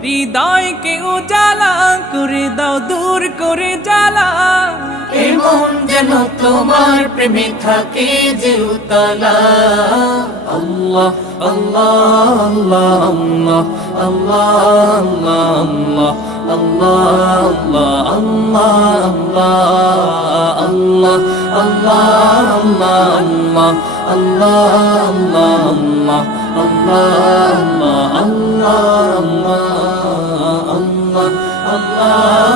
হৃদয়কে উজালা করে দাও, দূর করে জ্বালা। এমন যেন তোমার প্রেমে থাকে যে উতলা। আল্লাহ আল্লাহ আল্লাহ আল্লাহ আল্লাহ আল্লাহ আল্লাহ আল্লাহ আল্লাহ আল্লাহ আল্লাহ আল্লাহ আল্লাহ আল্লাহ আল্লাহ আল্লাহ আল্লাহ